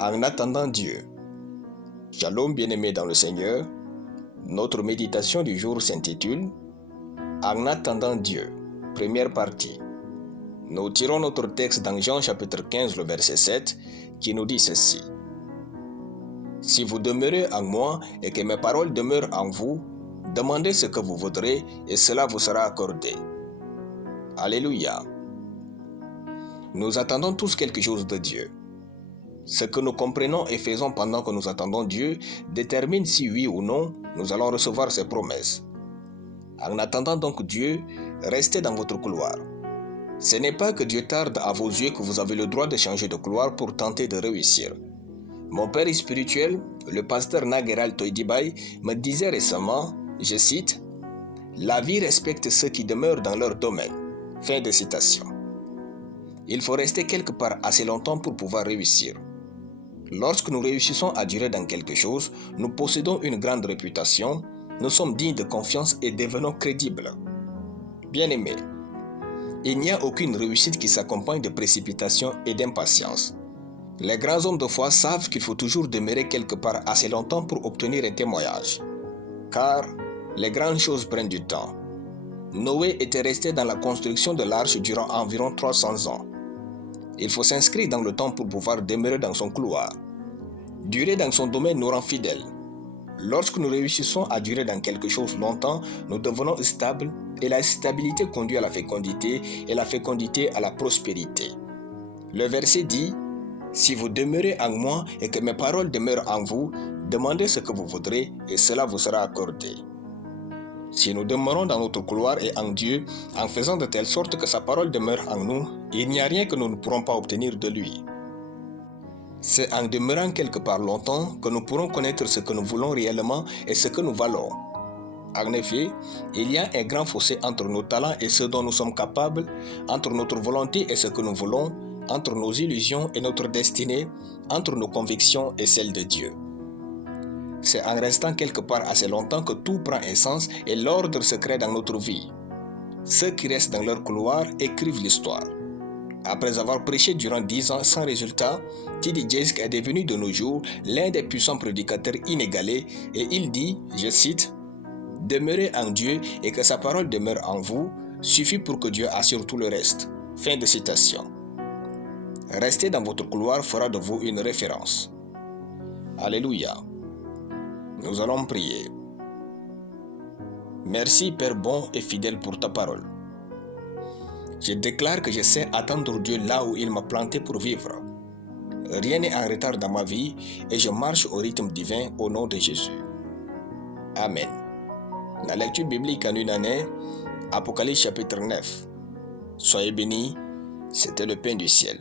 En attendant Dieu. Shalom bien-aimés dans le Seigneur. Notre méditation du jour s'intitule En attendant Dieu. Première partie. Nous tirons notre texte dans Jean chapitre 15, le verset 7, qui nous dit ceci. Si vous demeurez en moi et que mes paroles demeurent en vous, demandez ce que vous voudrez et cela vous sera accordé. Alléluia. Nous attendons tous quelque chose de Dieu. Ce que nous comprenons et faisons pendant que nous attendons Dieu détermine si oui ou non nous allons recevoir ses promesses. En attendant donc Dieu, restez dans votre couloir. Ce n'est pas que Dieu tarde à vos yeux que vous avez le droit de changer de couloir pour tenter de réussir. Mon père spirituel, le pasteur Nageral Toydibay, me disait récemment, je cite, « La vie respecte ceux qui demeurent dans leur domaine. » Fin de citation. Il faut rester quelque part assez longtemps pour pouvoir réussir. Lorsque nous réussissons à durer dans quelque chose, nous possédons une grande réputation, nous sommes dignes de confiance et devenons crédibles. Bien-aimés, il n'y a aucune réussite qui s'accompagne de précipitation et d'impatience. Les grands hommes de foi savent qu'il faut toujours demeurer quelque part assez longtemps pour obtenir un témoignage. Car les grandes choses prennent du temps. Noé était resté dans la construction de l'arche durant environ 300 ans. Il faut s'inscrire dans le temps pour pouvoir demeurer dans son couloir. Durer dans son domaine nous rend fidèles. Lorsque nous réussissons à durer dans quelque chose longtemps, nous devenons stables et la stabilité conduit à la fécondité et la fécondité à la prospérité. Le verset dit « Si vous demeurez en moi et que mes paroles demeurent en vous, demandez ce que vous voudrez et cela vous sera accordé. » Si nous demeurons dans notre couloir et en Dieu, en faisant de telle sorte que sa parole demeure en nous, il n'y a rien que nous ne pourrons pas obtenir de lui. C'est en demeurant quelque part longtemps que nous pourrons connaître ce que nous voulons réellement et ce que nous valons. En effet, il y a un grand fossé entre nos talents et ce dont nous sommes capables, entre notre volonté et ce que nous voulons, entre nos illusions et notre destinée, entre nos convictions et celles de Dieu. C'est en restant quelque part assez longtemps que tout prend un sens et l'ordre se crée dans notre vie. Ceux qui restent dans leur couloir écrivent l'histoire. Après avoir prêché durant 10 ans sans résultat, T.D. Jakes est devenu de nos jours l'un des puissants prédicateurs inégalés et il dit, je cite, « Demeurez en Dieu et que sa parole demeure en vous suffit pour que Dieu assure tout le reste. » Fin de citation. Rester dans votre couloir fera de vous une référence. Alléluia. Nous allons prier. Merci Père bon et fidèle pour ta parole. Je déclare que je sais attendre Dieu là où il m'a planté pour vivre. Rien n'est en retard dans ma vie et je marche au rythme divin au nom de Jésus. Amen. La lecture biblique en une année, Apocalypse chapitre 9. Soyez bénis, c'était le pain du ciel.